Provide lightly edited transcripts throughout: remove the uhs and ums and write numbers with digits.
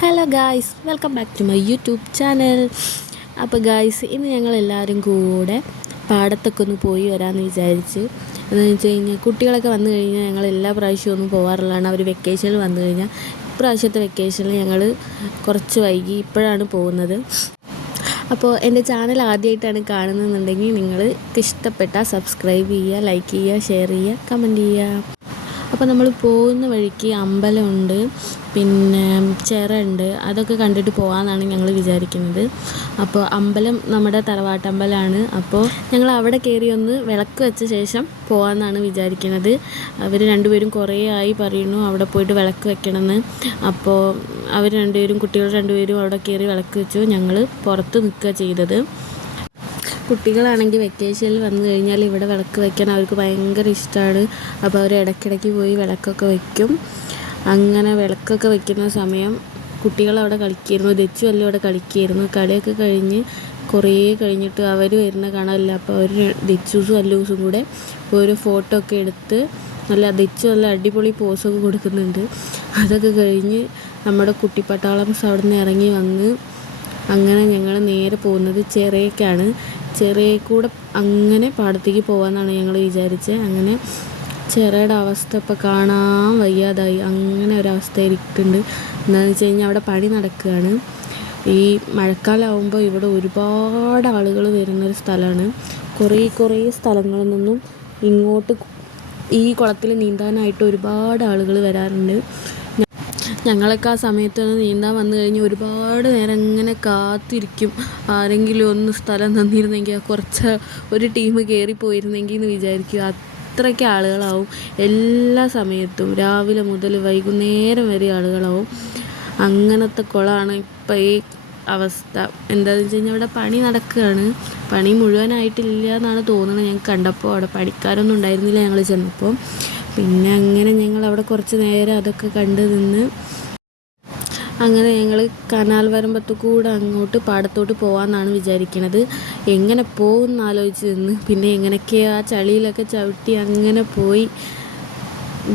Hello guys, welcome back to my YouTube channel. അപ്പോൾ guys, ഇന്ന് ഞങ്ങളെല്ലാവരും കൂടെ പാടത്തൊക്കെ ഒന്ന് പോയി വരാമെന്ന് വിചാരിച്ച്. എന്താണെന്ന് വെച്ച് കഴിഞ്ഞാൽ കുട്ടികളൊക്കെ വന്നു കഴിഞ്ഞാൽ ഞങ്ങൾ എല്ലാ പ്രാവശ്യവും ഒന്നും പോകാറുള്ളതാണ്. അവർ വെക്കേഷനിൽ വന്നു കഴിഞ്ഞാൽ ഇപ്രാവശ്യത്തെ വെക്കേഷനിൽ ഞങ്ങൾ കുറച്ച് വൈകി ഇപ്പോഴാണ് പോകുന്നത്. അപ്പോൾ എൻ്റെ ചാനൽ ആദ്യമായിട്ടാണ് കാണുന്നതെന്നുണ്ടെങ്കിൽ നിങ്ങൾക്ക് ഇഷ്ടപ്പെട്ടാൽ സബ്സ്ക്രൈബ് ചെയ്യുക, ലൈക്ക് ചെയ്യുക, ഷെയർ ചെയ്യുക, കമൻറ്റ് ചെയ്യുക. അപ്പോൾ നമ്മൾ പോകുന്ന വഴിക്ക് അമ്പലമുണ്ട്, പിന്നെ ചിറയുണ്ട്, അതൊക്കെ കണ്ടിട്ട് പോകാമെന്നാണ് ഞങ്ങൾ വിചാരിക്കുന്നത്. അപ്പോൾ അമ്പലം നമ്മുടെ തറവാട്ടമ്പലമാണ്. അപ്പോൾ ഞങ്ങൾ അവിടെ കയറി ഒന്ന് വിളക്ക് വെച്ച ശേഷം പോകാമെന്നാണ് വിചാരിക്കുന്നത്. അവർ രണ്ടുപേരും കുറേ ആയി പറയുന്നു അവിടെ പോയിട്ട് വിളക്ക് വെക്കണമെന്ന്. അപ്പോൾ അവർ രണ്ടുപേരും, കുട്ടികൾ രണ്ടുപേരും അവിടെ കയറി വിളക്ക് വെച്ചു. ഞങ്ങൾ പുറത്ത് നിൽക്കുക ചെയ്തത്. കുട്ടികളാണെങ്കിൽ വെക്കേഷനിൽ വന്നു കഴിഞ്ഞാൽ ഇവിടെ വിളക്ക് വയ്ക്കാൻ അവർക്ക് ഭയങ്കര ഇഷ്ടമാണ്. അപ്പോൾ അവർ ഇടയ്ക്കിടയ്ക്ക് പോയി വിളക്കൊക്കെ വയ്ക്കും. അങ്ങനെ വിളക്കൊക്കെ വയ്ക്കുന്ന സമയം കുട്ടികളവിടെ കളിക്കുമായിരുന്നു. ദച്ചു എല്ലാം അവിടെ കളിക്കുമായിരുന്നു. കളിയൊക്കെ കഴിഞ്ഞ് കുറേ കഴിഞ്ഞിട്ട് അവർ വരുന്ന കാണാനില്ല. അപ്പോൾ അവർ ദച്ചൂസും അല്ലൂസും കൂടെ ഓരോ ഫോട്ടോ ഒക്കെ എടുത്ത് ദച്ചു നല്ല അടിപൊളി പോസൊക്കെ കൊടുക്കുന്നുണ്ട്. അതൊക്കെ കഴിഞ്ഞ് നമ്മുടെ കുട്ടിപ്പട്ടാളംസ് അവിടെ നിന്ന് ഇറങ്ങി വന്ന് അങ്ങനെ ഞങ്ങൾ നേരെ പോകുന്നത് ചിറയ്ക്കാണ്. ചിറയിൽ കൂടെ അങ്ങനെ പാടത്തേക്ക് പോകാമെന്നാണ് ഞങ്ങൾ വിചാരിച്ചത്. അങ്ങനെ ചിറയുടെ അവസ്ഥ ഇപ്പോൾ കാണാൻ വയ്യാതായി, അങ്ങനെ ഒരവസ്ഥ ഇരിക്കുന്നുണ്ട്. എന്താണെന്ന് വെച്ച് കഴിഞ്ഞാൽ അവിടെ പണി നടക്കുകയാണ്. ഈ മഴക്കാലമാകുമ്പോൾ ഇവിടെ ഒരുപാട് ആളുകൾ വരുന്നൊരു സ്ഥലമാണ്. കുറേ സ്ഥലങ്ങളിൽ നിന്നും ഇങ്ങോട്ട് ഈ കുളത്തിൽ നീന്താനായിട്ട് ഒരുപാട് ആളുകൾ വരാറുണ്ട്. ഞങ്ങളൊക്കെ ആ സമയത്തൊന്ന് നീന്താൻ വന്നു കഴിഞ്ഞ് ഒരുപാട് നേരം ഇങ്ങനെ കാത്തിരിക്കും, ആരെങ്കിലും ഒന്ന് സ്ഥലം തന്നിരുന്നെങ്കിൽ, ഒരു ടീം കയറിപ്പോയിരുന്നെങ്കിൽ എന്ന് വിചാരിക്കും. അത്രയ്ക്ക് ആളുകളാവും എല്ലാ സമയത്തും, രാവിലെ മുതൽ വൈകുന്നേരം വരെ ആളുകളാവും. അങ്ങനത്തെ കുളമാണ് ഇപ്പം ഈ അവസ്ഥ. എന്താണെന്ന് വെച്ച് കഴിഞ്ഞാൽ അവിടെ പണി നടക്കുകയാണ്. പണി മുഴുവനായിട്ടില്ല എന്നാണ് തോന്നുന്നത്. ഞങ്ങൾക്ക് കണ്ടപ്പോൾ അവിടെ പണിക്കാരൊന്നും ഉണ്ടായിരുന്നില്ല ഞങ്ങൾ ചെന്നപ്പോൾ. പിന്നെ അങ്ങനെ ഞങ്ങൾ അവിടെ കുറച്ച് നേരം അതൊക്കെ കണ്ട് നിന്ന് അങ്ങനെ ഞങ്ങൾ കനാൽ വരമ്പത്ത് കൂടെ അങ്ങോട്ട് പാടത്തോട്ട് പോകാമെന്നാണ് വിചാരിക്കണത്. എങ്ങനെ പോകുമെന്ന് ആലോചിച്ച് നിന്ന് പിന്നെ എങ്ങനെയൊക്കെയോ ആ ചളിയിലൊക്കെ ചവിട്ടി അങ്ങനെ പോയി.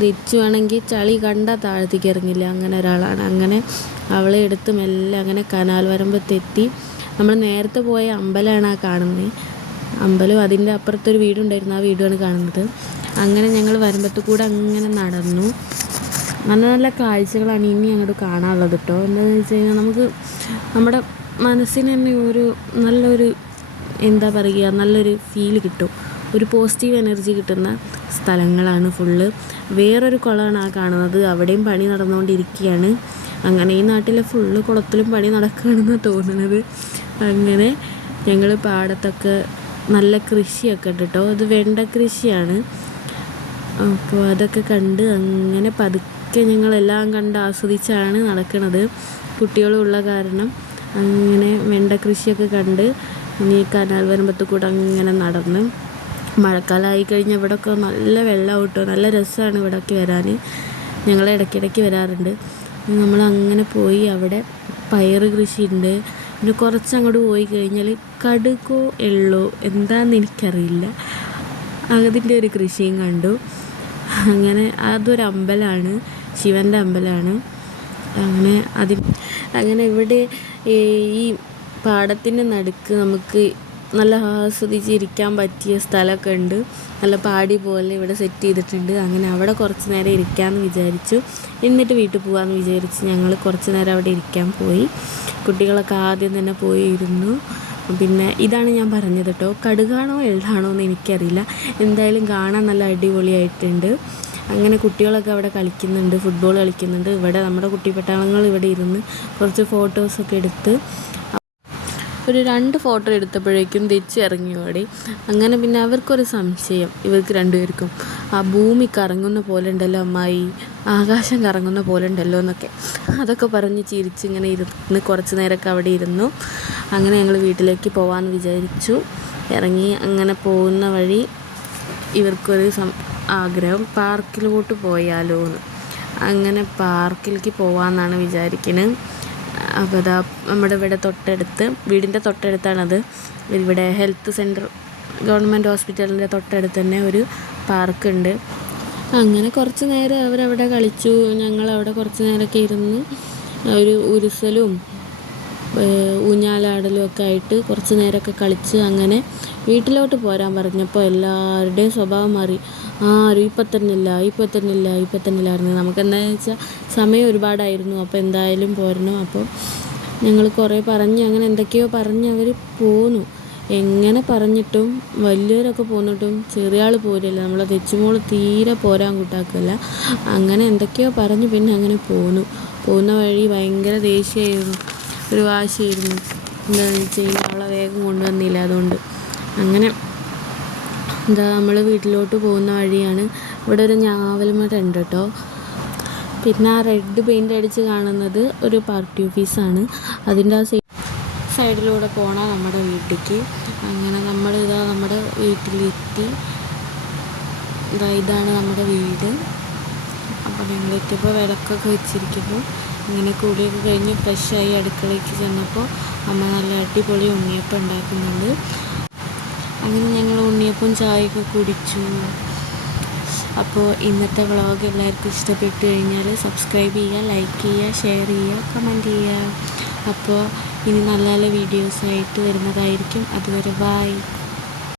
ദച്ചുവാണെങ്കിൽ ചളി കണ്ടാൽ താഴത്തേക്ക് ഇറങ്ങില്ല, അങ്ങനെ ഒരാളാണ്. അങ്ങനെ അവളെ എടുത്ത് മെല്ലെ അങ്ങനെ കനാൽ വരമ്പത്തെത്തി. നമ്മൾ നേരത്തെ പോയ അമ്പലമാണ് ആ കാണുന്നത്. അമ്പലം അതിൻ്റെ അപ്പുറത്തൊരു വീടുണ്ടായിരുന്നു, ആ വീടുമാണ് കാണുന്നത്. അങ്ങനെ ഞങ്ങൾ വരമ്പത്ത് കൂടെ അങ്ങനെ നടന്നു. നല്ല കാഴ്ചകളാണ് ഇനി അങ്ങോട്ട് കാണാനുള്ളത് കേട്ടോ. എന്താണെന്ന് വെച്ച് കഴിഞ്ഞാൽ നമുക്ക് നമ്മുടെ മനസ്സിന് തന്നെ നല്ലൊരു എന്താ പറയുക, നല്ലൊരു ഫീൽ കിട്ടും, ഒരു പോസിറ്റീവ് എനർജി കിട്ടുന്ന സ്ഥലങ്ങളാണ് ഫുള്ള്. വേറൊരു കുളമാണ് ആ കാണുന്നത്, അവിടെയും പണി നടന്നുകൊണ്ടിരിക്കുകയാണ്. അങ്ങനെ ഈ നാട്ടിലെ ഫുള്ള് കുളത്തിലും പണി നടക്കുകയാണെന്ന് തോന്നുന്നത്. അങ്ങനെ ഞങ്ങൾ പാടത്തൊക്കെ നല്ല കൃഷിയൊക്കെ ഉണ്ട് കേട്ടോ. അത് വെണ്ട കൃഷിയാണ്. അപ്പോൾ അതൊക്കെ കണ്ട് അങ്ങനെ പതുക്കെ ഞങ്ങളെല്ലാം കണ്ട് ആസ്വദിച്ചാണ് നടക്കുന്നത്. കുട്ടികളുള്ള കാരണം അങ്ങനെ വെണ്ട കൃഷിയൊക്കെ കണ്ട് ഇനി കനാൽ വരമ്പത്ത് കൂടെ അങ്ങനെ നടന്ന്. മഴക്കാലമായി കഴിഞ്ഞാൽ ഇവിടെയൊക്കെ നല്ല വെള്ളം കിട്ടും, നല്ല രസമാണ് ഇവിടെയൊക്കെ വരാൻ. ഞങ്ങൾ ഇടയ്ക്കിടയ്ക്ക് വരാറുണ്ട്. നമ്മളങ്ങനെ പോയി. അവിടെ പയറ് കൃഷിയുണ്ട്. പിന്നെ കുറച്ചങ്ങോട്ട് പോയി കഴിഞ്ഞാൽ കടുകോ എള്ളോ എന്താണെന്ന് എനിക്കറിയില്ല, അതിൻ്റെ ഒരു കൃഷിയും കണ്ടു. അങ്ങനെ അതൊരു അമ്പലമാണ്, ശിവൻ്റെ അമ്പലമാണ്. അങ്ങനെ ഇവിടെ ഈ പാടത്തിൻ്റെ നടുക്ക് നമുക്ക് നല്ല ആസ്വദിച്ചിരിക്കാൻ പറ്റിയ സ്ഥലമൊക്കെ ഉണ്ട്. നല്ല പാടി പോലെ ഇവിടെ സെറ്റ് ചെയ്തിട്ടുണ്ട്. അങ്ങനെ അവിടെ കുറച്ച് നേരം ഇരിക്കാമെന്ന് വിചാരിച്ചു. എന്നിട്ട് വീട്ടിൽ പോകാമെന്ന് വിചാരിച്ച് ഞങ്ങൾ കുറച്ച് നേരം അവിടെ ഇരിക്കാൻ പോയി. കുട്ടികളൊക്കെ ആദ്യം തന്നെ പോയി ഇരുന്നു. പിന്നെ ഇതാണ് ഞാൻ പറഞ്ഞത് കേട്ടോ, കടുകാണോ എള്ളാണോ എന്ന് എനിക്കറിയില്ല. എന്തായാലും കാണാൻ നല്ല അടിപൊളിയായിട്ടുണ്ട്. അങ്ങനെ കുട്ടികളൊക്കെ അവിടെ കളിക്കുന്നുണ്ട്, ഫുട്ബോൾ കളിക്കുന്നുണ്ട്. ഇവിടെ നമ്മുടെ കുട്ടിപ്പട്ടാളങ്ങൾ ഇവിടെ ഇരുന്ന് കുറച്ച് ഫോട്ടോസൊക്കെ എടുത്ത് ഒരു 2 ഫോട്ടോ എടുത്തപ്പോഴേക്കും തിരിച്ച് ഇറങ്ങി ഓടി. അങ്ങനെ പിന്നെ അവർക്കൊരു സംശയം, ഇവർക്ക് രണ്ടുപേർക്കും, ആ ഭൂമി കറങ്ങുന്ന പോലെ ഉണ്ടല്ലോ അമ്മായി, ആകാശം കറങ്ങുന്ന പോലെ ഉണ്ടല്ലോ എന്നൊക്കെ, അതൊക്കെ പറഞ്ഞ് ചിരിച്ചിങ്ങനെ ഇരുന്ന് കുറച്ച് നേരമൊക്കെ അവിടെ ഇരുന്നു. അങ്ങനെ ഞങ്ങൾ വീട്ടിലേക്ക് പോകാമെന്ന് വിചാരിച്ചു. ഇറങ്ങി അങ്ങനെ പോകുന്ന വഴി ഇവർക്കൊരു ആഗ്രഹം, പാർക്കിലോട്ട് പോയാലോ എന്ന്. അങ്ങനെ പാർക്കിലേക്ക് പോകാമെന്നാണ് വിചാരിക്കുന്നത്. അപ്പോൾ അതാ നമ്മുടെ വീടിൻ്റെ തൊട്ടടുത്താണത്. ഇവിടെ ഹെൽത്ത് സെൻറ്റർ, ഗവൺമെൻറ് ഹോസ്പിറ്റലിൻ്റെ തൊട്ടടുത്ത് തന്നെ ഒരു പാർക്കുണ്ട്. അങ്ങനെ കുറച്ച് നേരം അവരവിടെ കളിച്ചു. ഞങ്ങളവിടെ കുറച്ച് നേരമൊക്കെ ഇരുന്ന് ഒരു ഉരുസലും ഊഞ്ഞാലാടലും ഒക്കെ ആയിട്ട് കുറച്ച് നേരമൊക്കെ കളിച്ച് അങ്ങനെ വീട്ടിലോട്ട് പോരാൻ പറഞ്ഞപ്പോൾ എല്ലാവരുടെയും സ്വഭാവം മാറി. ആരും ഇപ്പം തന്നെ ഇല്ലായിരുന്നു. നമുക്ക് എന്താണെന്ന് വെച്ചാൽ സമയം ഒരുപാടായിരുന്നു. അപ്പോൾ എന്തായാലും പോരണം. അപ്പോൾ ഞങ്ങൾ കുറേ പറഞ്ഞ് അങ്ങനെ എന്തൊക്കെയോ പറഞ്ഞ് അവർ പോന്നു. എങ്ങനെ പറഞ്ഞിട്ടും വലിയവരൊക്കെ പോന്നിട്ടും ചെറിയ ആൾ പോരില്ല. നമ്മളെ തെച്ചുമോൾ തീരെ പോരാൻ കൂട്ടാക്കില്ല. അങ്ങനെ എന്തൊക്കെയോ പറഞ്ഞ് പിന്നെ അങ്ങനെ പോകുന്ന വഴി ഭയങ്കര ദേഷ്യമായിരുന്നു, ഒരു വാശിയായിരുന്നു. എന്താണെന്ന് വെച്ച് കഴിഞ്ഞാൽ അവളെ വേഗം കൊണ്ടുവന്നില്ല. അതുകൊണ്ട് അങ്ങനെ നമ്മൾ വീട്ടിലോട്ട് പോകുന്ന വഴിയാണ്. ഇവിടെ ഒരു ഞാവൽമരം ഉണ്ട് കേട്ടോ. പിന്നെ ആ റെഡ് പെയിൻ്റ് അടിച്ച് കാണുന്നത് ഒരു പാർട്ടി ഓഫീസാണ്. അതിൻ്റെ ആ സൈഡിലൂടെ പോകണം നമ്മുടെ വീട്ടിലേക്ക്. അങ്ങനെ നമ്മുടെ വീട്ടിലെത്തി. ഇതാണ് നമ്മുടെ വീട്. അപ്പോൾ ഞങ്ങളെത്തിയപ്പോൾ വിളക്കൊക്കെ വെച്ചിരിക്കുന്നു. ഇങ്ങനെ കുളിയൊക്കെ കഴിഞ്ഞ് ഫ്രഷായി അടുക്കളയ്ക്ക് ചെന്നപ്പോൾ അമ്മ നല്ല അടിപൊളി ഉണ്ണിയപ്പം ഉണ്ടാക്കുന്നുണ്ട്. അങ്ങനെ ഞങ്ങൾ ഉണ്ണിയപ്പം ചായയൊക്കെ കുടിച്ചു. അപ്പോൾ ഇന്നത്തെ വ്ളോഗ് എല്ലാവർക്കും ഇഷ്ടപ്പെട്ടു കഴിഞ്ഞാൽ സബ്സ്ക്രൈബ് ചെയ്യുക, ലൈക്ക് ചെയ്യുക, ഷെയർ ചെയ്യുക, കമൻറ്റ് ചെയ്യുക. അപ്പോൾ ഇനി നല്ല നല്ല വീഡിയോസായിട്ട് വരുന്നതായിരിക്കും. അതുവരെ ബൈ.